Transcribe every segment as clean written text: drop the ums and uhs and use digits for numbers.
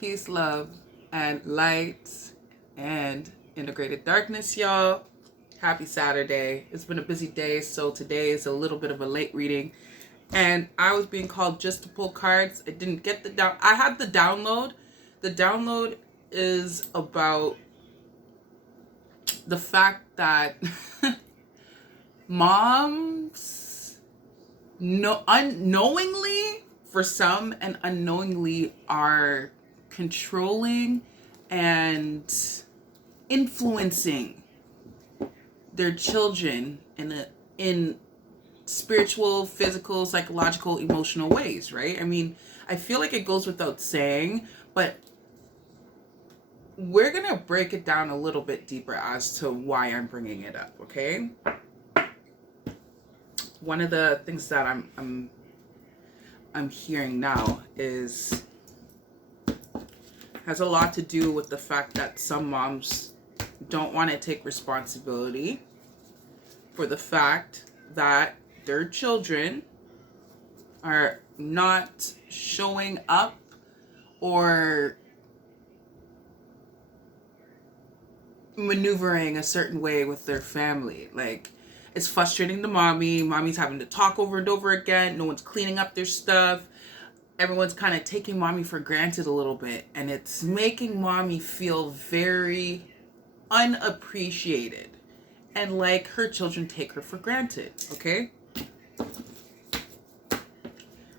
Peace, love, and light, and integrated darkness, y'all. Happy Saturday. It's been a busy day, so today is a little bit of a late reading. And I was being called just to pull cards. I didn't get the down. I had the download. The download is about the fact that moms unknowingly, for some, and unknowingly are controlling and influencing their children in spiritual, physical, psychological, emotional ways, right? I mean, I feel like it goes without saying, but we're gonna break it down a little bit deeper as to why I'm bringing it up, okay? One of the things that I'm hearing now has a lot to do with the fact that some moms don't want to take responsibility for the fact that their children are not showing up or maneuvering a certain way with their family. Like, it's frustrating to mommy. Mommy's having to talk over and over again. No one's cleaning up their stuff. Everyone's kind of taking mommy for granted a little bit. And it's making mommy feel very unappreciated. And like her children take her for granted, okay?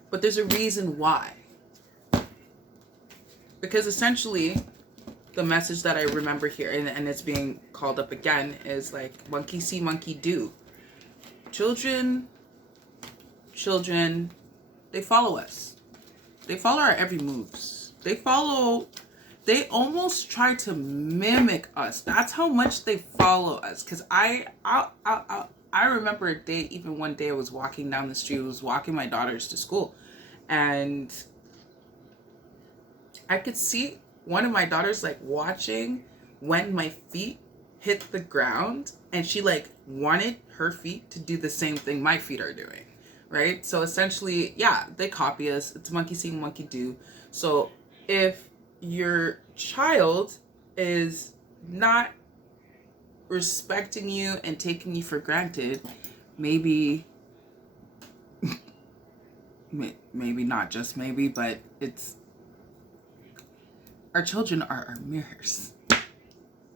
But there's a reason why. Because essentially, the message that I remember here, and it's being called up again, is like, monkey see, monkey do. Children, they follow us. They follow our every moves. They almost try to mimic us. That's how much they follow us. Because I remember a day, even one day I was walking down the street, I was walking my daughters to school, and I could see one of my daughters like watching when my feet hit the ground, and she like wanted her feet to do the same thing my feet are doing, right? So essentially, yeah, they copy us. It's monkey see, monkey do. So if your child is not respecting you and taking you for granted, maybe not just maybe, but it's, our children are our mirrors.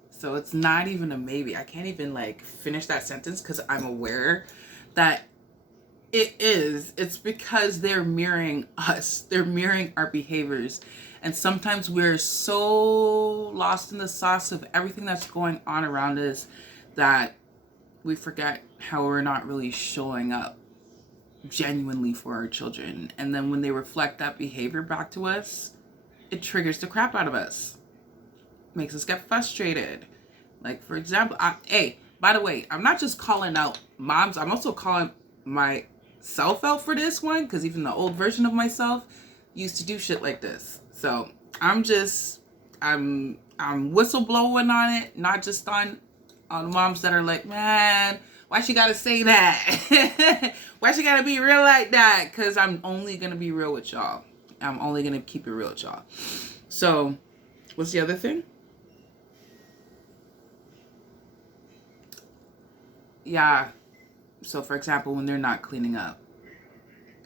So it's not even a maybe. I can't even like finish that sentence because I'm aware that it's because they're mirroring us. They're mirroring our behaviors. And sometimes we're so lost in the sauce of everything that's going on around us that we forget how we're not really showing up genuinely for our children. And then when they reflect that behavior back to us, it triggers the crap out of us. Makes us get frustrated. Like, for example, hey, by the way, I'm not just calling out moms. I'm also calling myself out for this one, because even the old version of myself used to do shit like this. So I'm whistleblowing on it, not just on moms that are like, man, why she gotta say that? Why she gotta be real like that? Because I'm only gonna be real with y'all. I'm only gonna keep it real with y'all. So, what's the other thing? Yeah. So, for example, when they're not cleaning up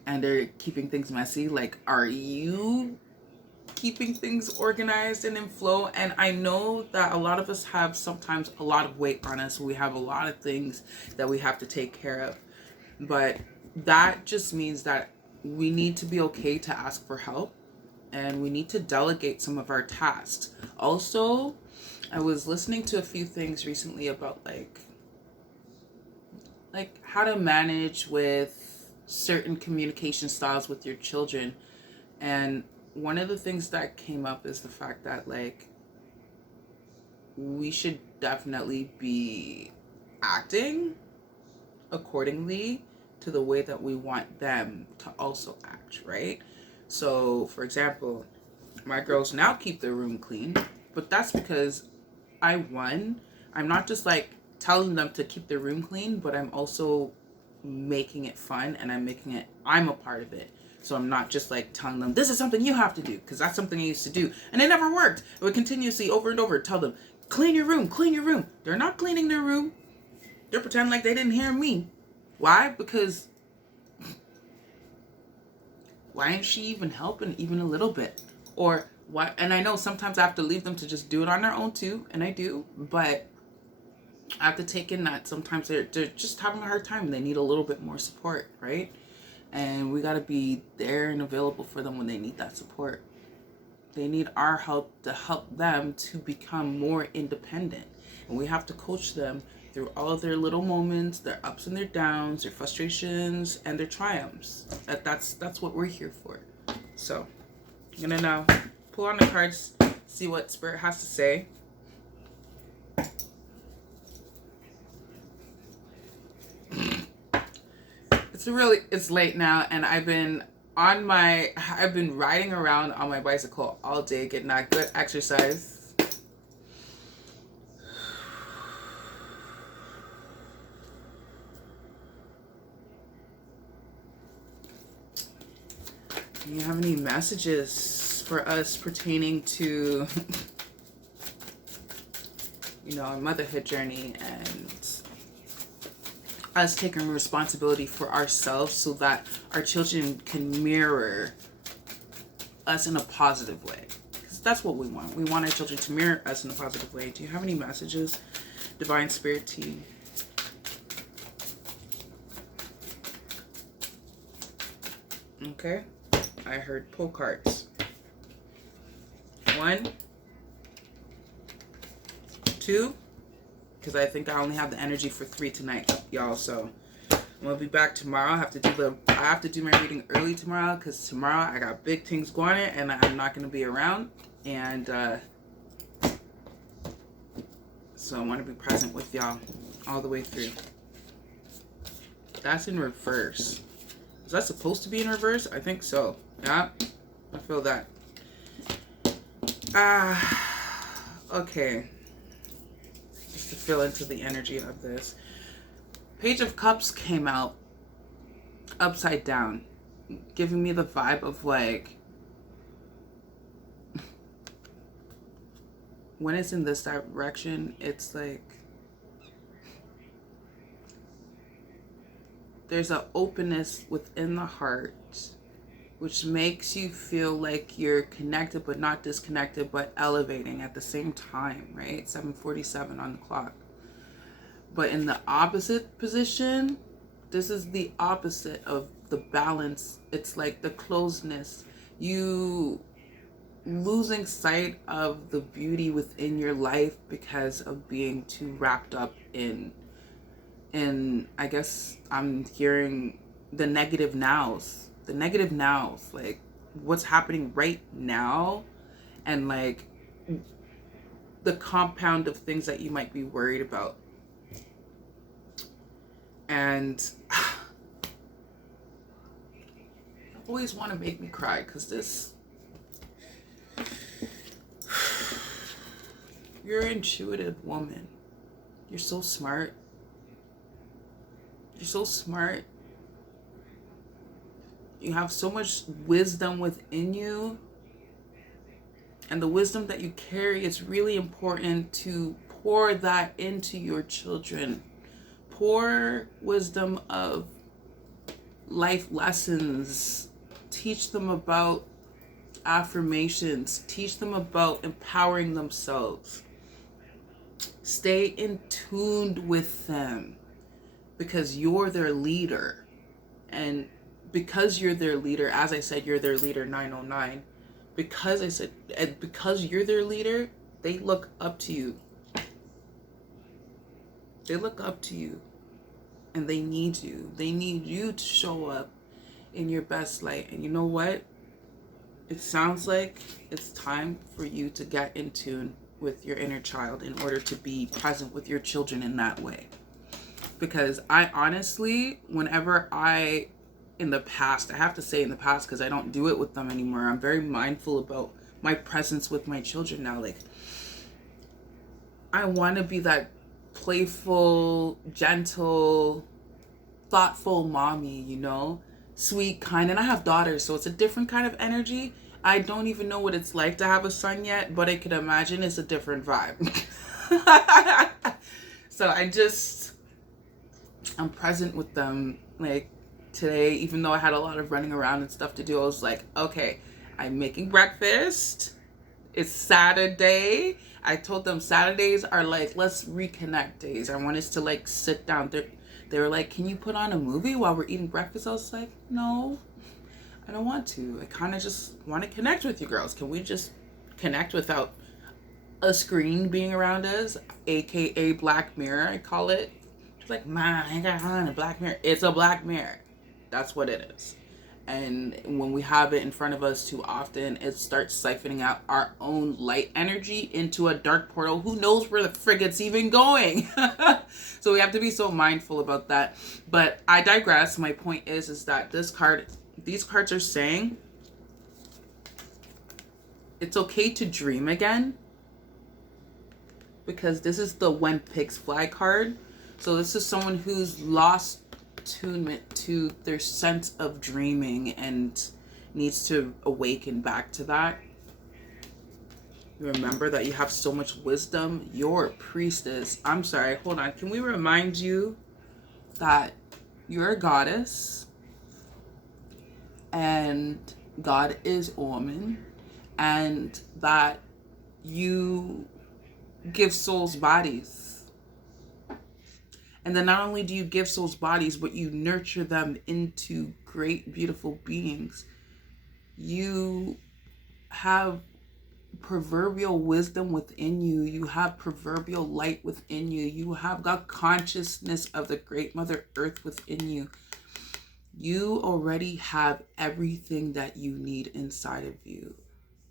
and they're keeping things messy, like, are you keeping things organized and in flow? And I know that a lot of us have sometimes a lot of weight on us. We have a lot of things that we have to take care of. But that just means that we need to be okay to ask for help, and we need to delegate some of our tasks. Also, I was listening to a few things recently about like how to manage with certain communication styles with your children. And one of the things that came up is the fact that like we should definitely be acting accordingly to the way that we want them to also act, right? So, for example, my girls now keep their room clean, but that's because I'm not just like telling them to keep their room clean, but I'm also making it fun, and I'm a part of it. So I'm not just like telling them, this is something you have to do, because that's something I used to do. And it never worked. I would continuously over and over tell them, clean your room, clean your room. They're not cleaning their room. They're pretending like they didn't hear me. Why? Because why ain't she even helping even a little bit? Or why? And I know sometimes I have to leave them to just do it on their own too. And I do. But I have to take in that sometimes they're just having a hard time. They need a little bit more support, right? And we got to be there and available for them when they need that support. They need our help to help them to become more independent. And we have to coach them through all of their little moments, their ups and their downs, their frustrations, and their triumphs. That's what we're here for. So I'm going to now pull on the cards, see what Spirit has to say. It's late now, and I've been riding around on my bicycle all day, getting that good exercise. Do you have any messages for us pertaining to, our motherhood journey and us taking responsibility for ourselves so that our children can mirror us in a positive way? Because that's what we want. We want our children to mirror us in a positive way. Do you have any messages, Divine Spirit team? Okay. I heard pull cards. 1, 2, because I think I only have the energy for 3 tonight, y'all. So I'm gonna be back tomorrow. I have to do my reading early tomorrow, because tomorrow I got big things going on and I'm not gonna be around. And so I want to be present with y'all all the way through. That's in reverse. Is that supposed to be in reverse? I think so. Yeah, I feel that. Okay. Just to feel into the energy of this. Page of Cups came out upside down, giving me the vibe of like, when it's in this direction, it's like there's an openness within the heart, which makes you feel like you're connected but not disconnected, but elevating at the same time, right? 7:47 on the clock. But in the opposite position, this is the opposite of the balance. It's like the closeness. You losing sight of the beauty within your life because of being too wrapped up in I guess I'm hearing the negative nows. The negative nows, like what's happening right now, and like the compound of things that you might be worried about. And you always want to make me cry, because you're an intuitive woman. You're so smart. You're so smart. You have so much wisdom within you. And the wisdom that you carry, it's really important to pour that into your children. Pour wisdom of life lessons. Teach them about affirmations. Teach them about empowering themselves. Stay in tune with them, because you're their leader. And because you're their leader, as I said, you're their leader, 909. Because you're their leader, they look up to you. They look up to you. And they need you. They need you to show up in your best light. And you know what? It sounds like it's time for you to get in tune with your inner child in order to be present with your children in that way. Because I honestly, in the past, I have to say in the past, because I don't do it with them anymore, I'm very mindful about my presence with my children now. Like, I want to be that playful, gentle, thoughtful mommy, sweet, kind, and I have daughters, so it's a different kind of energy. I don't even know what it's like to have a son yet, but I could imagine it's a different vibe. So I'm present with them. Like today, even though I had a lot of running around and stuff to do, I was like, okay, I'm making breakfast. It's Saturday. I told them Saturdays are like, let's reconnect days. I want us to like sit down. They were like, can you put on a movie while we're eating breakfast? I was like, no, I don't want to. I kind of just want to connect with you girls. Can we just connect without a screen being around us? AKA Black Mirror, I call it. She's like, man, I got on a Black Mirror. It's a Black Mirror. That's what it is. And when we have it in front of us too often, it starts siphoning out our own light energy into a dark portal. Who knows where the frig it's even going? So we have to be so mindful about that. But I digress. My point is that these cards are saying it's okay to dream again, because this is the When Pigs Fly card. So this is someone who's lost attunement to their sense of dreaming and needs to awaken back to that. You remember that you have so much wisdom. You're a priestess. I'm sorry, hold on. Can we remind you that you're a goddess and God is a woman, and that you give souls bodies. And then not only do you give souls bodies, but you nurture them into great, beautiful beings. You have proverbial wisdom within you. You have proverbial light within you. You have got consciousness of the great Mother Earth within you. You already have everything that you need inside of you.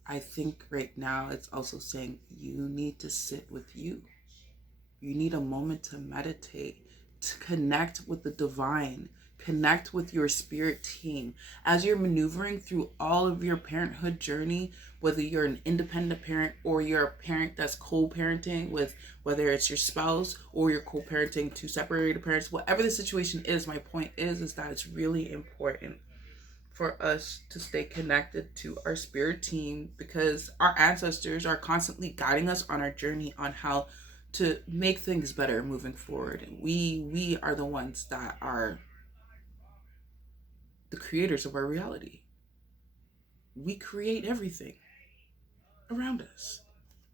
I think right now it's also saying you need to sit with you. You need a moment to meditate, to connect with the divine, connect with your spirit team. As you're maneuvering through all of your parenthood journey, whether you're an independent parent or you're a parent that's co-parenting with, whether it's your spouse or you're co-parenting two separated parents, whatever the situation is, my point is that it's really important for us to stay connected to our spirit team, because our ancestors are constantly guiding us on our journey on how to make things better moving forward. And we are the ones that are the creators of our reality. We create everything around us,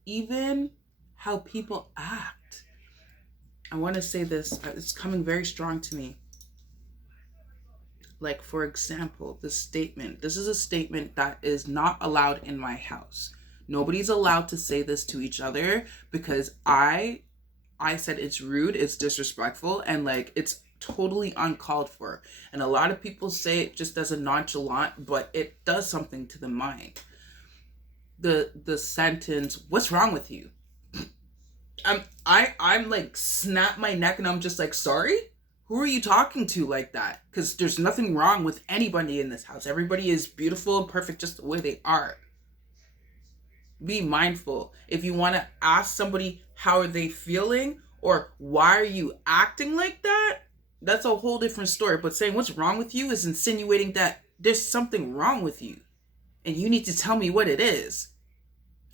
even how people act. I want to say this, it's coming very strong to me. Like, for example, this is a statement that is not allowed in my house. Nobody's allowed to say this to each other, because I said it's rude, it's disrespectful, and like it's totally uncalled for. And a lot of people say it just as a nonchalant, but it does something to the mind. The sentence, "What's wrong with you?" I'm like snap my neck and I'm just like, sorry? Who are you talking to like that? Because there's nothing wrong with anybody in this house. Everybody is beautiful and perfect just the way they are. Be mindful. If you want to ask somebody how are they feeling or why are you acting like that, that's a whole different story. But saying what's wrong with you is insinuating that there's something wrong with you and you need to tell me what it is.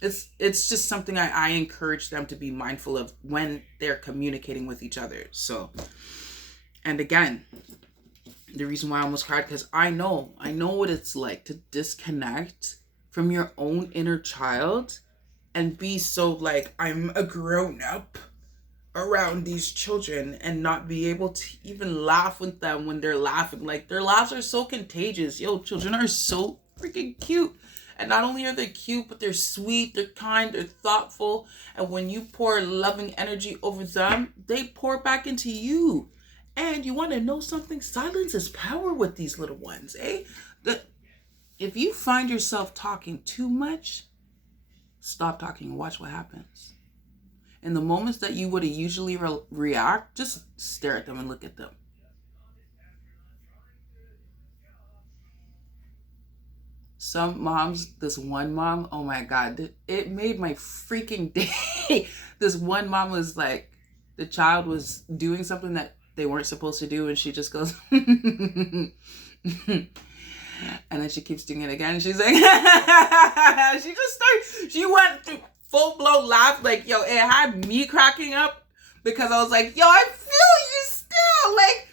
It's just something I encourage them to be mindful of when they're communicating with each other. So, and again, the reason why I almost cried, because I know what it's like to disconnect from your own inner child and be so like, I'm a grown up around these children and not be able to even laugh with them when they're laughing. Like, their laughs are so contagious. Yo, children are so freaking cute. And not only are they cute, but they're sweet, they're kind, they're thoughtful. And when you pour loving energy over them, they pour back into you. And you want to know something? Silence is power with these little ones, eh? If you find yourself talking too much, stop talking and watch what happens. In the moments that you would usually react, just stare at them and look at them. Some moms, this one mom, oh my God, it made my freaking day. This one mom was like, the child was doing something that they weren't supposed to do, and she just goes, And then she keeps doing it again. She's like, she went through full blown laugh. Like, yo, it had me cracking up because I was like, yo, I feel you still. Like,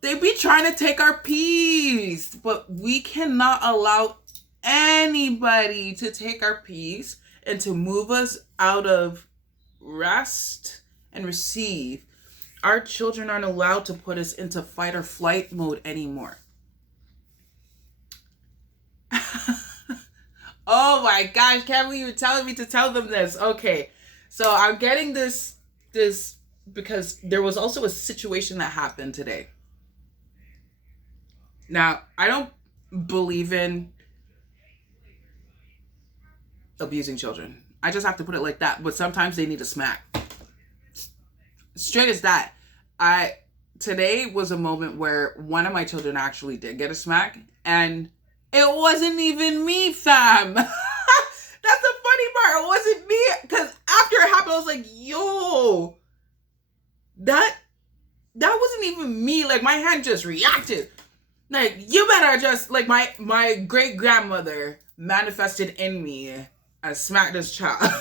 they be trying to take our peace, but we cannot allow anybody to take our peace and to move us out of rest and receive. Our children aren't allowed to put us into fight or flight mode anymore. Oh my gosh, can't believe you're telling me to tell them this. Okay, so I'm getting this because there was also a situation that happened today. Now, I don't believe in abusing children. I just have to put it like that. But sometimes they need a smack. Straight as that. Today was a moment where one of my children actually did get a smack, and it wasn't even me, fam. That's the funny part. It wasn't me. Because after it happened, I was like, yo, that wasn't even me. Like, my hand just reacted. Like, you better just, like, my great grandmother manifested in me and smacked this child.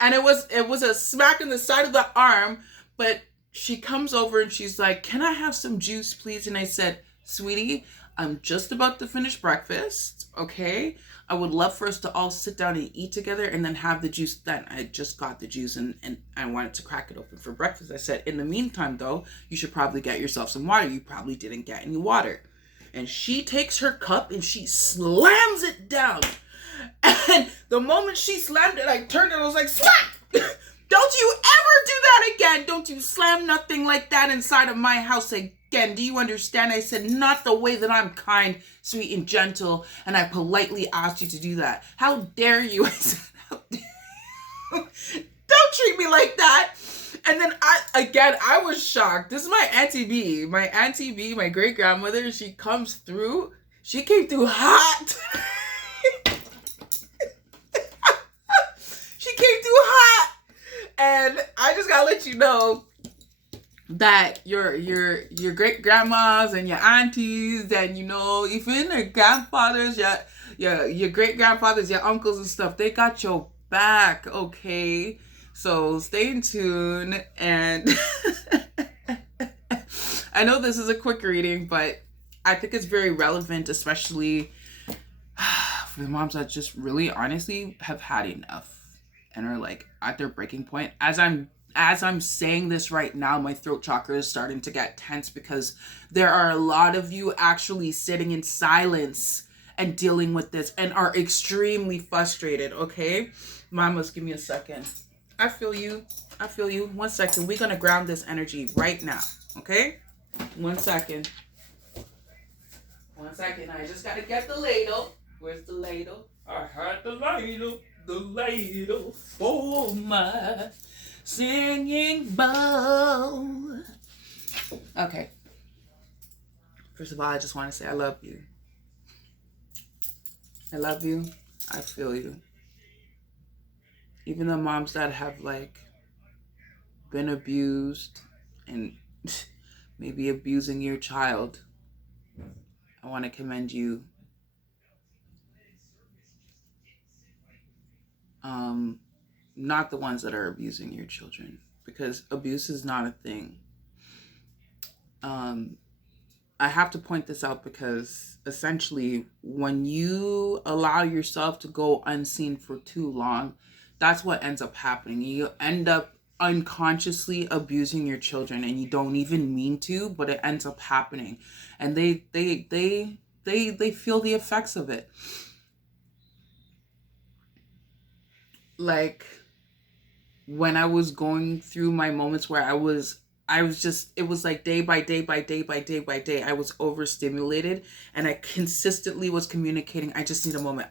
And it was a smack in the side of the arm, but she comes over and she's like, can I have some juice, please? And I said, sweetie, I'm just about to finish breakfast, okay? I would love for us to all sit down and eat together and then have the juice then. I just got the juice and I wanted to crack it open for breakfast. I said, in the meantime, though, you should probably get yourself some water. You probably didn't get any water. And she takes her cup and she slams it down. And the moment she slammed it, I turned and I was like, slap! Don't you ever do that again. Don't you slam nothing like that inside of my house again. Do you understand? I said, not the way that I'm kind, sweet, and gentle, and I politely asked you to do that. How dare you? I said, how dare you? Don't treat me like that. And then I was shocked. This is my Auntie B. My Auntie B, my great grandmother, she comes through. She came through hot. She came through hot. And I just gotta let you know that your great grandmas and your aunties and even their grandfathers, your great grandfathers, your uncles and stuff, they got your back, okay? So stay in tune. And I know this is a quick reading, but I think it's very relevant, especially for the moms that just really honestly have had enough and are like at their breaking point. As I'm saying this right now, my throat chakra is starting to get tense because there are a lot of you actually sitting in silence and dealing with this and are extremely frustrated, okay? Mamas, give me a second. I feel you. 1 second. We're going to ground this energy right now, okay? 1 second. 1 second. I just got to get the ladle. Where's the ladle? I had the ladle. The ladle for my singing bowl. Okay. First of all, I just want to say I love you. I love you. I feel you. Even the moms that have been abused and maybe abusing your child, I want to commend you. Not the ones that are abusing your children, because abuse is not a thing. I have to point this out because essentially when you allow yourself to go unseen for too long, that's what ends up happening. You end up unconsciously abusing your children and you don't even mean to, but it ends up happening. And they feel the effects of it. Like when I was going through my moments where I was just, it was like day by day, I was overstimulated and I consistently was communicating, I just need a moment.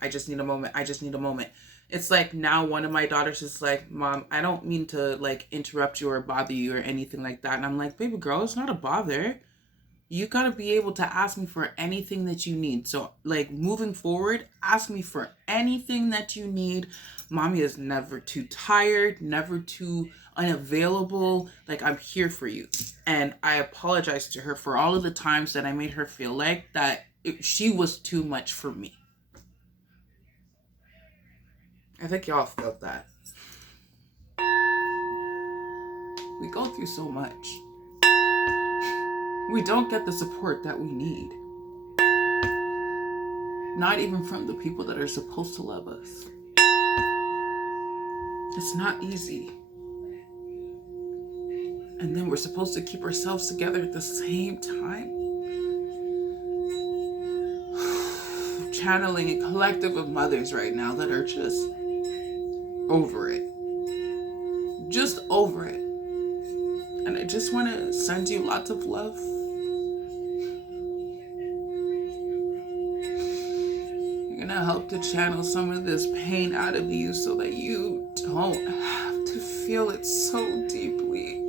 It's like now one of my daughters is like, Mom, I don't mean to interrupt you or bother you or anything like that. And I'm like, baby girl, it's not a bother. You got to be able to ask me for anything that you need. So, like, moving forward, ask me for anything that you need. Mommy is never too tired, never too unavailable. Like, I'm here for you. And I apologize to her for all of the times that I made her feel like that she was too much for me. I think y'all felt that. We go through so much. We don't get the support that we need. Not even from the people that are supposed to love us. It's not easy. And then we're supposed to keep ourselves together at the same time. Channeling a collective of mothers right now that are just over it. Just over it. And I just want to send you lots of love. You're going to help to channel some of this pain out of you so that you don't have to feel it so deeply.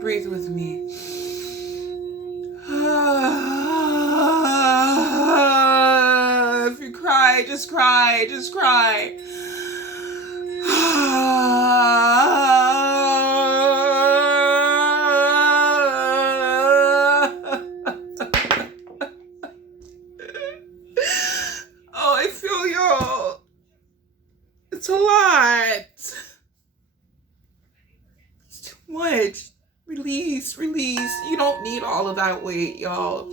Breathe with me. If you cry, just cry, just cry. Oh, I feel y'all. It's a lot. It's too much. Release, release. You don't need all of that weight, y'all.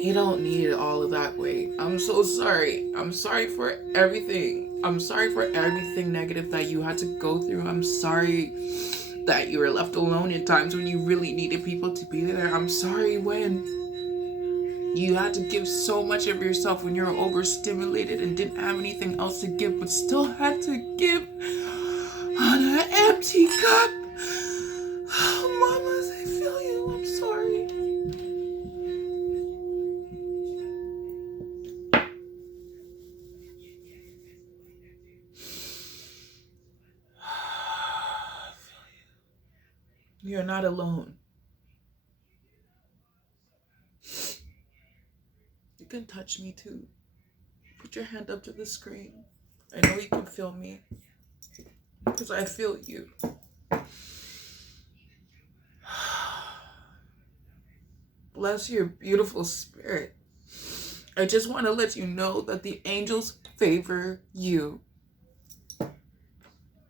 You don't need all of that weight. I'm so sorry. I'm sorry for everything. I'm sorry for everything negative that you had to go through. I'm sorry that you were left alone in times when you really needed people to be there. I'm sorry when you had to give so much of yourself when you were overstimulated and didn't have anything else to give, but still had to give on an empty cup. Oh, mamas, I feel you. I'm sorry. You're not alone. You can touch me too. Put your hand up to the screen. I know you can feel me because I feel you. Bless your beautiful spirit. I just want to let you know that the angels favor you.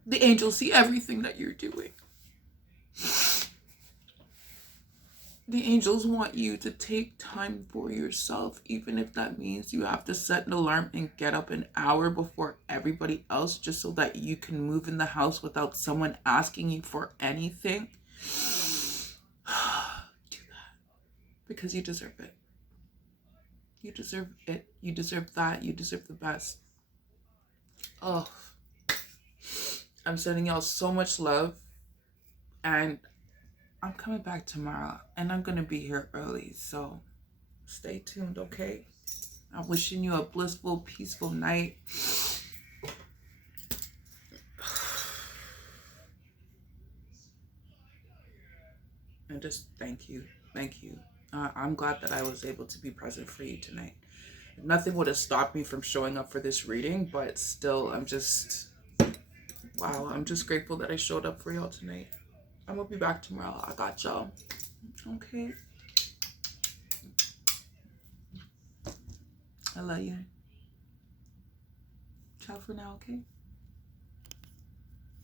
The angels see everything that you're doing. The angels want you to take time for yourself, even if that means you have to set an alarm and get up an hour before everybody else just so that you can move in the house without someone asking you for anything. Do that because you deserve it. You deserve it. You deserve that. You deserve the best. Oh, I'm sending y'all so much love, and I'm coming back tomorrow, and I'm going to be here early, so stay tuned, okay? I'm wishing you a blissful, peaceful night. And just thank you. Thank you. I'm glad that I was able to be present for you tonight. Nothing would have stopped me from showing up for this reading, but still, I'm just grateful that I showed up for y'all tonight. I'm going to be back tomorrow. I got y'all. Okay. I love you. Ciao for now, okay?